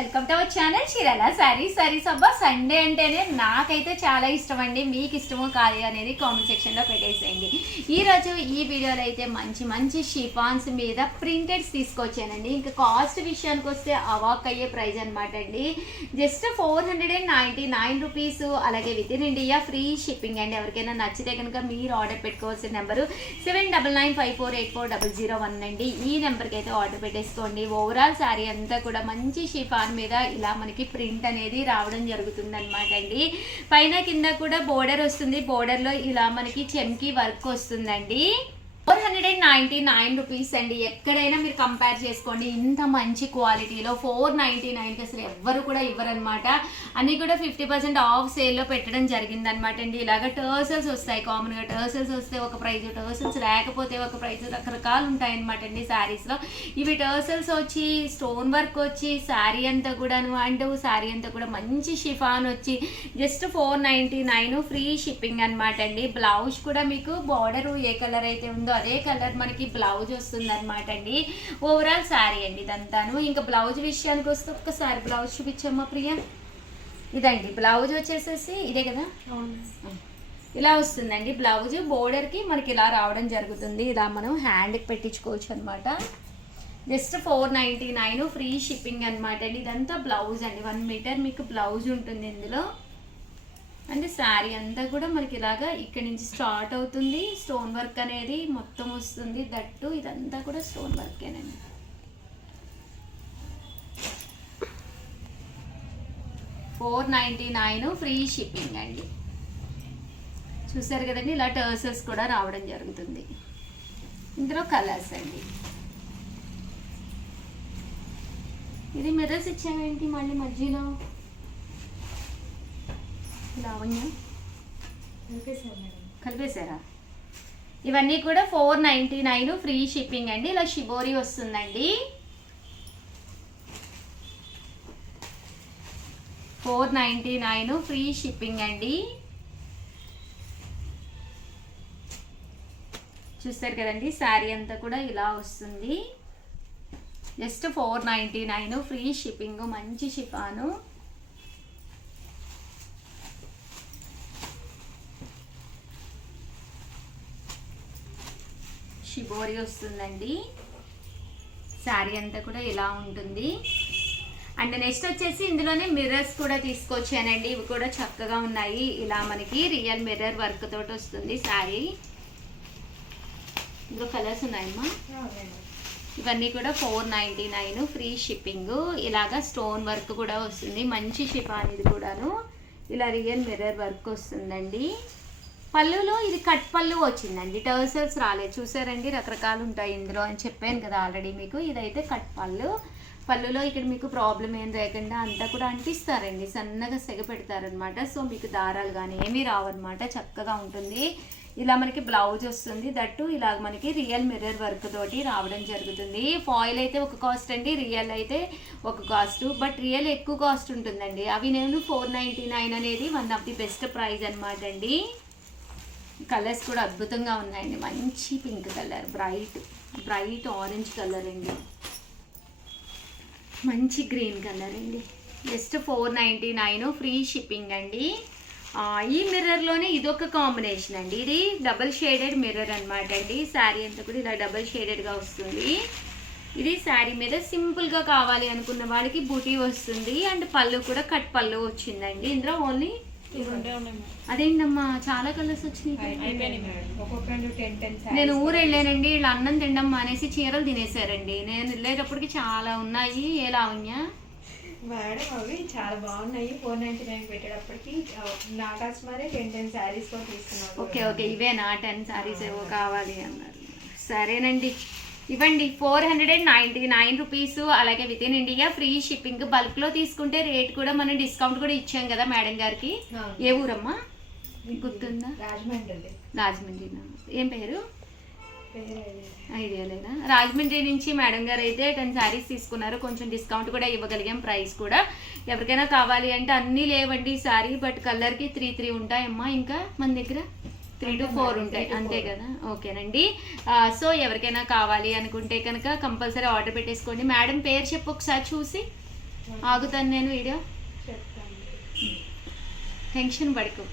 Welcome to our channel Chirala saris అబ్బా. Sunday అంటేనే నాకైతే చాలా ఇష్టం అండి. మీకు ఇష్టమో కాదు అనేది కామెంట్ సెక్షన్లో పెట్టేసేయండి. ఈరోజు ఈ వీడియోలో అయితే మంచి మంచి షిఫాన్స్ మీద ప్రింటెడ్స్ తీసుకొచ్చానండి. ఇంకా కాస్ట్ విషయానికి వస్తే అవాక్ అయ్యే ప్రైస్ అనమాట అండి. Just 499 rupees. అలాగే within India free shipping అండి. ఎవరికైనా నచ్చితే కనుక మీరు ఆర్డర్ పెట్టుకోవాల్సిన నెంబరు 7995484001 అండి. ఈ నెంబర్కి అయితే ఆర్డర్ పెట్టేసుకోండి. ఓవరాల్ శారీ అంతా కూడా మంచి షిఫాన్ మీద ఇలా మనకి ప్రింట్ అనేది రావడం జరుగుతుంది అనమాట అండి. పైన కింద కూడా బోర్డర్ వస్తుంది. బోర్డర్ లో ఇలా మనకి చెమ్కి వర్క్ వస్తుందండి. 499 రూపీస్ అండి. ఎక్కడైనా మీరు కంపేర్ చేసుకోండి. ఇంత మంచి క్వాలిటీలో 499కి అసలు ఎవ్వరు కూడా ఇవ్వరనమాట. అన్నీ కూడా 50% ఆఫ్ సేల్లో పెట్టడం జరిగిందనమాట అండి. ఇలాగ టర్సల్స్ వస్తాయి. కామన్గా టర్సల్స్ వస్తే ఒక ప్రైజ్, టర్సల్స్ లేకపోతే ఒక ప్రైజ్, రకరకాలు ఉంటాయన్నమాట అండి శారీస్లో. ఇవి టర్సల్స్ వచ్చి స్టోన్ వర్క్ వచ్చి శారీ అంతా కూడాను అండ్ శారీ అంతా కూడా మంచి షిఫాన్ వచ్చి జస్ట్ 499 ఫ్రీ షిప్పింగ్ అనమాట అండి. బ్లౌజ్ కూడా మీకు బార్డర్ ఏ కలర్ అయితే ఉందో అదే కలర్ మనకి బ్లౌజ్ వస్తుంది అనమాట అండి. ఓవరాల్ శారీ అండి ఇదంతాను. ఇంకా బ్లౌజ్ విషయానికి వస్తే ఒక్కసారి బ్లౌజ్ చూపించమ్మా ప్రియా. ఇదండి బ్లౌజ్ వచ్చేసేసి ఇదే కదా, ఇలా వస్తుందండి బ్లౌజ్. బోర్డర్కి మనకి ఇలా రావడం జరుగుతుంది. ఇలా మనం హ్యాండ్కి పెట్టించుకోవచ్చు అనమాట. జస్ట్ 499 ఫ్రీ షిప్పింగ్ అనమాట అండి. ఇదంతా బ్లౌజ్ అండి. 1 మీటర్ మీకు బ్లౌజ్ ఉంటుంది ఇందులో. అంటే శారీ అంతా కూడా మనకి ఇలాగా ఇక్కడి నుంచి స్టార్ట్ అవుతుంది. స్టోన్ వర్క్ అనేది మొత్తం వస్తుంది. దట్టు ఇదంతా కూడా స్టోన్ వర్కేనండి. $499 ఫ్రీ షిప్పింగ్ అండి. చూసారు కదండి, ఇలా టర్సల్స్ కూడా రావడం జరుగుతుంది. ఇందులో కలర్స్ అండి. ఇది మిర్రర్స్ ఇచ్చావేంటి మళ్ళీ మధ్యలో? లావణ్య కలిపేశారా? ఇవన్నీ కూడా 499 ఫ్రీ షిప్పింగ్ అండి. ఇలా షిబోరి వస్తుందండి. 499 ఫ్రీ షిప్పింగ్ అండి. చూస్తారు కదండి, శారీ అంతా కూడా ఇలా వస్తుంది. Just 499 free shipping. మంచి షిఫాను. షిబోరి వస్తుందండి. శారీ అంతా కూడా ఇలా ఉంటుంది. అండ్ నెక్స్ట్ వచ్చేసి ఇందులోనే మిర్రర్స్ కూడా తీసుకొచ్చానండి. ఇవి కూడా చక్కగా ఉన్నాయి. ఇలా మనకి రియల్ మిర్రర్ వర్క్ తోటి వస్తుంది శారీ. ఇందులో కలర్స్ ఉన్నాయమ్మా. ఇవన్నీ కూడా 499 ఫ్రీ షిప్పింగ్. ఇలాగా స్టోన్ వర్క్ కూడా వస్తుంది. మంచి షిఫాన్ ఇది కూడాను. ఇలా రియల్ మిర్రర్ వర్క్ వస్తుందండి. పళ్ళులో ఇది కట్ పళ్ళు వచ్చిందండి. టర్సల్స్ రాలేదు. చూసారండి, రకరకాలు ఉంటాయి ఇందులో అని చెప్పాను కదా ఆల్రెడీ మీకు. ఇదైతే కట్ పళ్ళు. పళ్ళులో ఇక్కడ మీకు ప్రాబ్లం ఏం లేకుండా అంతా కూడా అంటిస్తారండి. సన్నగా సెగ పెడతారనమాట. సో మీకు దారాలు కానీ ఏమీ రావన్నమాట. చక్కగా ఉంటుంది. ఇలా మనకి బ్లౌజ్ వస్తుంది. దట్టు ఇలా మనకి రియల్ మిర్రర్ వర్క్ తోటి రావడం జరుగుతుంది. ఫాయిల్ అయితే ఒక కాస్ట్ అండి, రియల్ అయితే ఒక కాస్ట్. బట్ రియల్ ఎక్కువ కాస్ట్ ఉంటుందండి. అవి నేను 499 అనేది one of the best price అనమాట అండి. కలర్స్ కూడా అద్భుతంగా ఉన్నాయండి. మంచి pink colour, bright orange colour అండి. మంచి గ్రీన్ కలర్ అండి. జస్ట్ 499 ఫ్రీ షిప్పింగ్ అండి. ఈ మిర్రర్లోనే ఇదొక కాంబినేషన్ అండి. ఇది డబుల్ షేడెడ్ మిర్రర్ అనమాట అండి. శారీ అంతా కూడా ఇలా డబుల్ షేడెడ్గా వస్తుంది. ఇది శారీ మీద సింపుల్గా కావాలి అనుకున్న వాళ్ళకి బూటీ వస్తుంది. అండ్ పళ్ళు కూడా కట్ పళ్ళు వచ్చిందండి. ఇందులో ఓన్లీ అదేంటమ్మా చాలా కలర్స్ వచ్చినాయి. నేను ఊరు వెళ్ళానండి. ఇలా అన్నం తినడం మానేసి చీరలు తినేసారండి. నేను వెళ్ళేటప్పటికి చాలా ఉన్నాయి. ఏ లావణ్య మేడం అవి చాలా బాగున్నాయి. 499 పెట్టేటప్పటికి నా కస్టమరే 10 శారీస్ కూడా తీసుకున్నారు. ఓకే ఇవేనా 10 శారీస్ ఏవో కావాలి అన్నారు. సరేనండి, ఇవ్వండి 499 రూపీస్. అలాగే within India free shipping. బల్క్లో తీసుకుంటే రేట్ కూడా మనం డిస్కౌంట్ కూడా ఇచ్చాం కదా మేడం గారికి. ఏ ఊరమ్మా గుర్తుందా? రాజమండ్రినా? ఏం పేరు? ఐడియా లేదా? రాజమండ్రి నుంచి మేడం గారు అయితే 10 శారీస్ తీసుకున్నారు. కొంచెం డిస్కౌంట్ కూడా ఇవ్వగలిగాం. ప్రైస్ కూడా ఎవరికైనా కావాలి అంటే అన్నీ లేవండి శారీ. బట్ కలర్కి 3 ఉంటాయమ్మా. ఇంకా మన దగ్గర 3 to 4 ఉంటాయి అంతే కదా. ఓకేనండి. సో ఎవరికైనా కావాలి అనుకుంటే కనుక కంపల్సరీ ఆర్డర్ పెట్టేసుకోండి. మేడం పేరు చెప్పు ఒకసారి చూసి. ఆగుతాను నేను వీడియో. చెప్తాను. టెన్షన్ పడకు,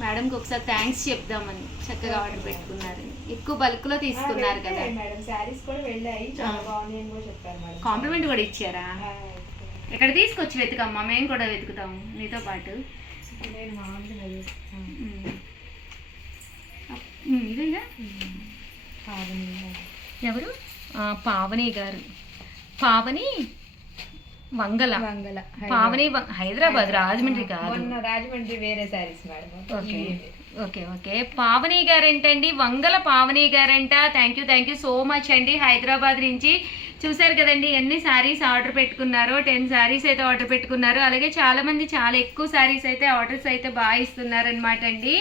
మేడంకి ఒకసారి థ్యాంక్స్ చెప్దామని చక్కగా ఆర్డర్ పెట్టుకున్నారని. ఎక్కువ బల్క్లో తీసుకున్నారు కదా మేడం. శారీస్ కూడా వెళ్ళాయి, చాలా బాగున్నాయి అని కూడా చెప్పారు మేడం. కాంప్లిమెంట్ కూడా ఇచ్చారా? ఇక్కడ తీసుకొచ్చి వెతుకమ్మా, మేము కూడా వెతుకుతాము నీతో పాటు. నేను మామూలుగా ఇదేగా ఎవరు? పావని గారు. పావని వంగల. పావని హైదరాబాద్, రాజమండ్రి కాదు. రాజమండ్రి వేరే saris madam. Okay okay okay. Pavani గారంటండి, వంగల పావని గారంట. థ్యాంక్ యూ సో మచ్ అండి. హైదరాబాద్ నుంచి చూసారు కదండి ఎన్ని శారీస్ ఆర్డర్ పెట్టుకున్నారో. 10 శారీస్ అయితే ఆర్డర్ పెట్టుకున్నారు. అలాగే చాలా మంది చాలా ఎక్కువ శారీస్ అయితే ఆర్డర్స్ అయితే బాగా ఇస్తున్నారనమాట అండి.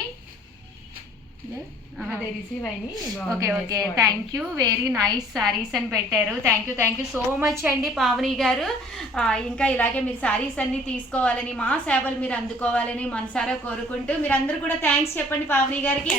రిసీవ్ అయ్యి okay okay. Thank you, very nice saris అని పెట్టారు. థ్యాంక్ యూ సో మచ్ అండి పావని గారు. ఇంకా ఇలాగే మీరు శారీస్ అన్ని తీసుకోవాలని, మా సేవలు మీరు అందుకోవాలని మనసారా కోరుకుంటూ మీరందరూ కూడా థ్యాంక్స్ చెప్పండి పావని గారికి.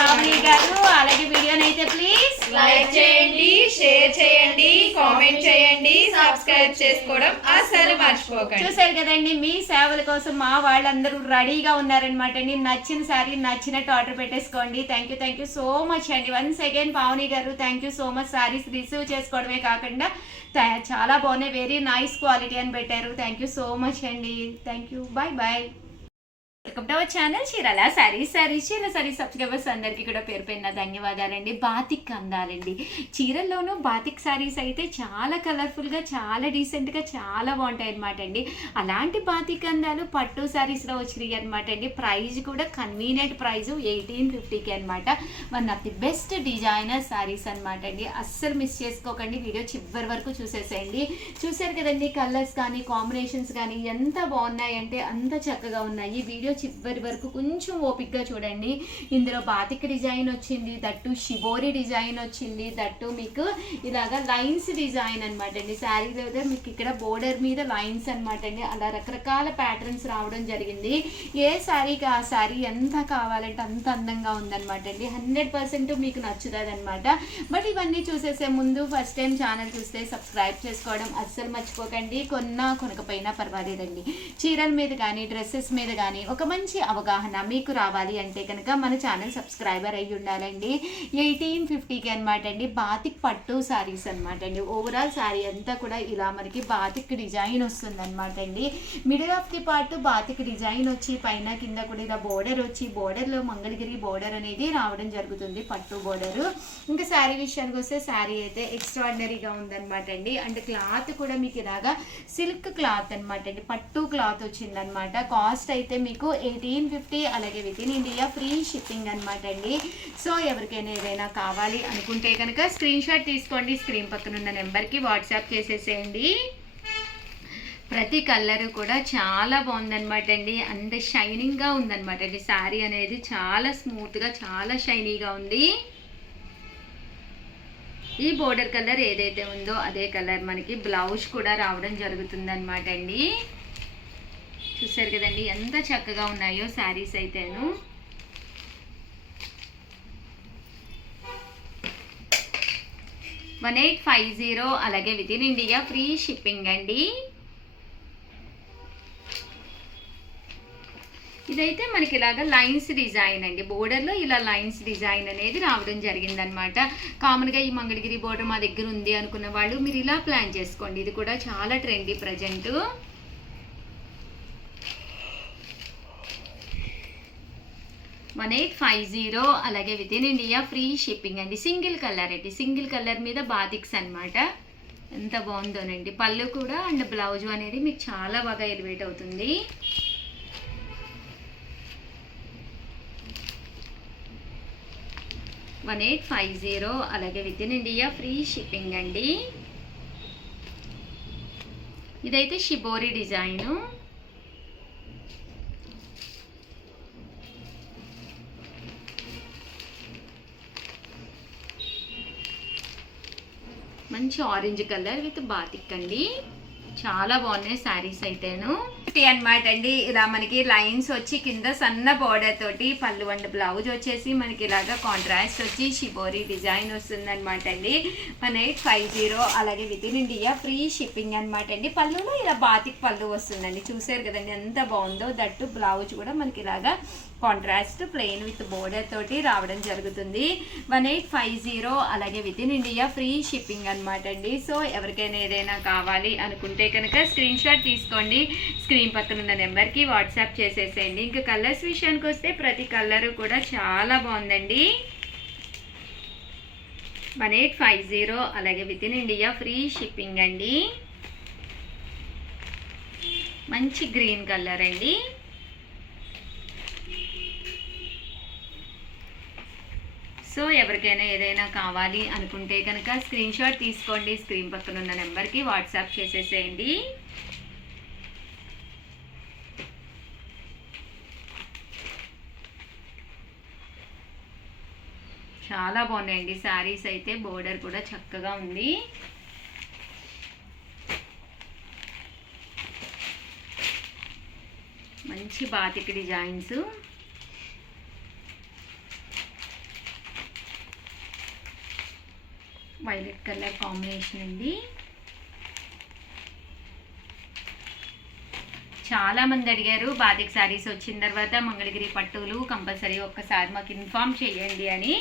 పావని గారు. అలాగే వీడియోని అయితే ప్లీజ్ లైక్ చేయండి, షేర్ చేయండి, కామెంట్ చేయండి, సబ్స్క్రైబ్ చేసుకోవడం అస్సలు మర్చిపోకండి. చూసారు కదండి, మీ సేవల కోసం మా వాళ్ళందరూ రెడీగా ఉన్నారనమాట అండి. నచ్చిన శారీ నచ్చినట్టు ఆర్డర్ పెట్టేసుకోండి. థ్యాంక్ యూ సో మచ్ అండి. వన్స్ అగైన్ పావని గారు thank you so much. Saris receive చేసుకోవడమే కాకుండా చాలా బాగున్నాయి, వెరీ నైస్ క్వాలిటీ అని పెట్టారు. థ్యాంక్ యూ సో మచ్ అండి. Thank you, bye. Welcome to our channel Chirala saris. చీర శారీస్ సబ్స్క్రైబర్స్ అందరికీ కూడా పేరు పేరున ధన్యవాదాలండి. బాతిక్ అందాలండి. చీరల్లోనూ బాతిక్ శారీస్ అయితే చాలా కలర్ఫుల్గా, చాలా డీసెంట్గా, చాలా బాగుంటాయి అనమాట అండి. అలాంటి బాతిక్ అందాలు పట్టు శారీస్లో వచ్చినాయి అనమాట అండి. ప్రైస్ కూడా కన్వీనియంట్ ప్రైస్ 1850కి అనమాట. One of the best designer saris అనమాట అండి. అస్సలు మిస్ చేసుకోకండి, వీడియో చివరి వరకు చూసేసేయండి. చూసారు కదండి, కలర్స్ కానీ కాంబినేషన్స్ కానీ ఎంత బాగున్నాయంటే అంత చక్కగా ఉన్నాయి. వీడియో చివరి వరకు కొంచెం ఓపిక్గా చూడండి. ఇందులో బాతిక్ డిజైన్ వచ్చింది, దట్టు షిబోరి డిజైన్ వచ్చింది, దట్టు మీకు ఇలాగా లైన్స్ డిజైన్ అనమాట అండి. శారీలో మీకు ఇక్కడ బోర్డర్ మీద లైన్స్ అనమాట అండి. అలా రకరకాల ప్యాటర్న్స్ రావడం జరిగింది. ఏ శారీకి ఆ శారీ ఎంత కావాలంటే అంత అందంగా ఉందన్నమాట అండి. 100% మీకు నచ్చుతుంది అనమాట. బట్ ఇవన్నీ చూసేసే ముందు ఫస్ట్ టైం ఛానల్ చూస్తే సబ్స్క్రైబ్ చేసుకోవడం అస్సలు మర్చిపోకండి. కొనకపోయినా పర్వాలేదండి. చీరల మీద కానీ డ్రెస్సెస్ మీద కానీ ఒక మంచి అవగాహన మీకు రావాలి అంటే కనుక మన ఛానల్ సబ్స్క్రైబర్ అయ్యి ఉండాలండి. 1850కి అనమాట అండి. బాతిక్ పట్టు శారీస్ అనమాట అండి. ఓవరాల్ శారీ అంతా కూడా ఇలా మనకి బాతిక్ డిజైన్ వస్తుంది అనమాట అండి. Middle of the part batik design వచ్చి పైన కింద కూడా ఇలా బోర్డర్ వచ్చి, బోర్డర్లో మంగళగిరి బోర్డర్ అనేది రావడం జరుగుతుంది, పట్టు బోర్డరు. ఇంకా శారీ విషయానికి వస్తే శారీ అయితే ఎక్స్ట్రాడినరీగా ఉందన్నమాట అండి. అండ్ క్లాత్ కూడా మీకు ఇలాగా సిల్క్ క్లాత్ అనమాట అండి, పట్టు క్లాత్ వచ్చిందనమాట. కాస్ట్ అయితే మీకు 1850. అలాగే within India free shipping అనమాట అండి. సో ఎవరికైనా ఏదైనా కావాలి అనుకుంటే కనుక స్క్రీన్ షాట్ తీసుకోండి, స్క్రీన్ పక్కన ఉన్న నెంబర్కి వాట్సాప్ చేసేసేయండి. ప్రతి కలర్ కూడా చాలా బాగుందన్నమాట అండి. అంత షైనింగ్గా ఉందన్నమాట అండి. శారీ అనేది చాలా స్మూత్గా, చాలా షైనీగా ఉంది. ఈ బోర్డర్ కలర్ ఏదైతే ఉందో అదే కలర్ మనకి బ్లౌజ్ కూడా రావడం జరుగుతుంది అనమాట అండి. చూసారు కదండి ఎంత చక్కగా ఉన్నాయో శారీస్ అయితేను. $1850. అలాగే within India free shipping అండి. ఇదైతే మనకి ఇలాగా లైన్స్ డిజైన్ అండి. బోర్డర్లో ఇలా లైన్స్ డిజైన్ అనేది రావడం జరిగిందనమాట. కామన్గా ఈ మంగళగిరి బోర్డర్ మా దగ్గర ఉంది అనుకున్న వాళ్ళు మీరు ఇలా ప్లాన్ చేసుకోండి. ఇది కూడా చాలా ట్రెండీ ప్రజెంట్. $1850. అలాగే within India free shipping అండి. సింగిల్ కలర్ అండి, సింగిల్ కలర్ మీద బాతిక్స్ అనమాట. ఎంత బాగుందోనండి. పళ్ళు కూడా అండ్ బ్లౌజ్ అనేది మీకు చాలా బాగా ఎలివేట్ అవుతుంది. $1850. అలాగే within India free shipping అండి. ఇదైతే షిబోరి డిజైను. మంచి ఆరెంజ్ కలర్ విత్ బాతిక్ అండి. చాలా బాగున్నాయి శారీస్ అయితేను అన్నమాట అండి. ఇలా మనకి లైన్స్ వచ్చి కింద సన్న బార్డర్ తోటి పళ్ళు అండ్ బ్లౌజ్ వచ్చేసి మనకి ఇలాగా కాంట్రాస్ట్ వచ్చి షిబోరి డిజైన్ వస్తుంది అనమాట అండి. 1850 అలాగే within India free shipping అనమాట అండి. పళ్ళులో ఇలా బాతిక్ పళ్ళు వస్తుందండి, చూసారు కదండి ఎంత బాగుందో. దట్టు బ్లౌజ్ కూడా మనకి ఇలాగా కాంట్రాస్ట్ ప్లెయిన్ విత్ బోర్డర్ తోటి రావడం జరుగుతుంది. 1850 అలాగే within India free shipping అనమాట అండి. సో ఎవరికైనా ఏదైనా కావాలి అనుకుంటే కనుక స్క్రీన్ షాట్ తీసుకోండి, స్క్రీన్ పక్కన ఉన్న నెంబర్కి వాట్సాప్ చేసేసేయండి. ఇంకా కలర్స్ విషయానికి వస్తే ప్రతి కలర్ కూడా చాలా బాగుందండి. 1850 అలాగే within India free shipping అండి. మంచి గ్రీన్ కలర్ అండి. సో ఎవరికైనా ఏదైనా కావాలి అనుకుంటే కనుక స్క్రీన్ షాట్ తీసుకోండి, స్క్రీన్ పక్కన ఉన్న నెంబర్కి వాట్సాప్ చేసేసేయండి. చాలా బాగున్నాయండి శారీస్ అయితే, బోర్డర్ కూడా చక్కగా ఉంది. మంచి batik designs. Violet colour combination అండి. చాలా మంది అడిగారు బాతిక్ శారీస్ వచ్చిన తర్వాత మంగళగిరి పట్టులు కంపల్సరీ ఒక్కసారి మాకు ఇన్ఫామ్ చేయండి అని.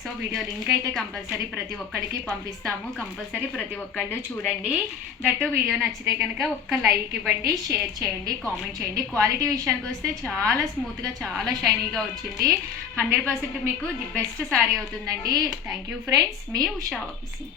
సో వీడియో లింక్ అయితే కంపల్సరీ ప్రతి ఒక్కరికి పంపిస్తాము, కంపల్సరీ ప్రతి ఒక్కళ్ళు చూడండి. దట్టు వీడియో నచ్చితే కనుక ఒక్క లైక్ ఇవ్వండి, షేర్ చేయండి, కామెంట్ చేయండి. క్వాలిటీ విషయానికి వస్తే చాలా స్మూత్గా చాలా షైనీగా వచ్చింది. 100% మీకు ది బెస్ట్ శారీ అవుతుందండి. థ్యాంక్ యూ ఫ్రెండ్స్, మీ ఉషా వంశీ.